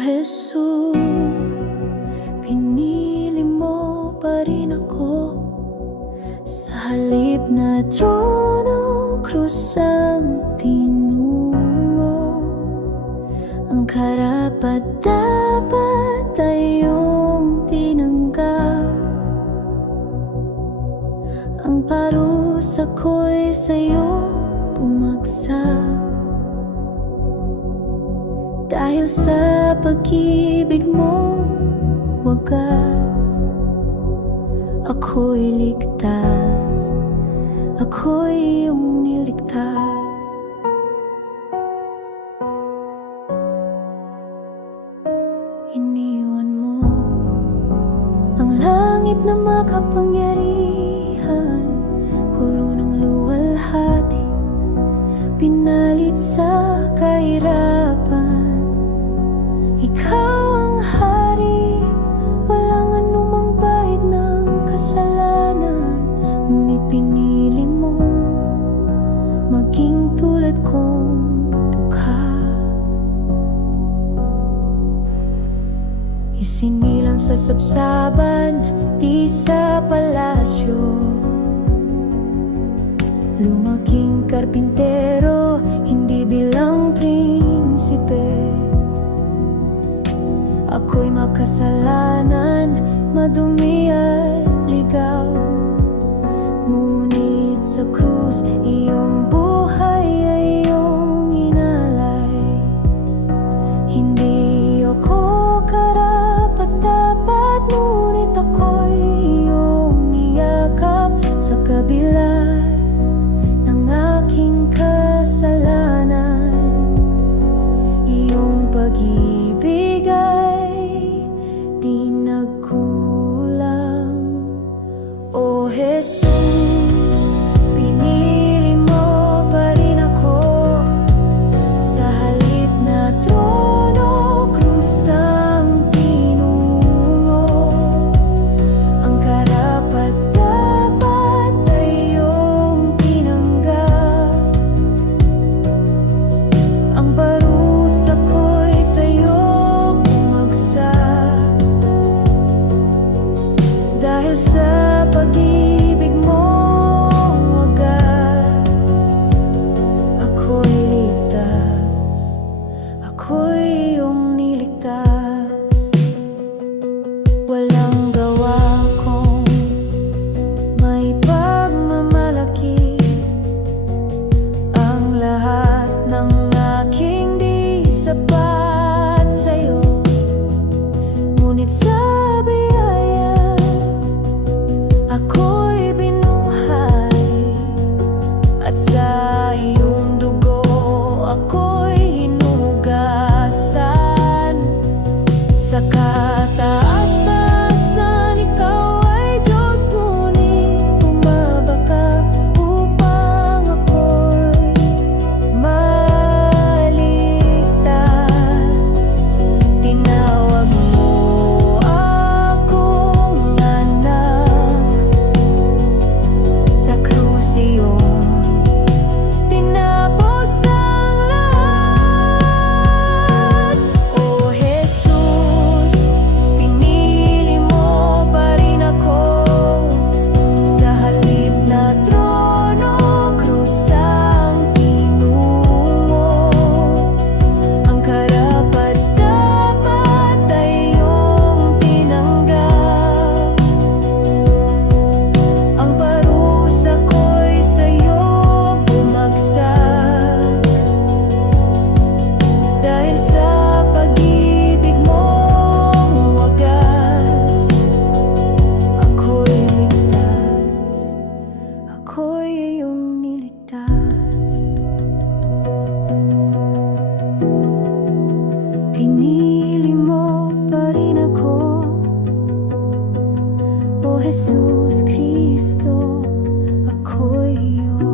Jesus, pinili mo pa rin ako. Sa halip na trono, krus tinungo. Ang karapat dapat ay Ang parusa ko'y sa'yo bumagsak dahil sa pag-ibig mo wagas. Ako'y ligtas. Ako'y iyong niligtas Iniwan mo Ang langit na makapangyarihan ikaw ang hari, walang anumang bahid ng kasalanan. Ngunit pinili mo maging tulad kong dukha. Isinilang sa sabsaban, di sa palasyo. Lumaking karpintero, Ako'y makasalanan, madumi at ligaw. Ngunit sa krus, iyong buhay Jesus, stop O Jesus Kristo, ako'y iyong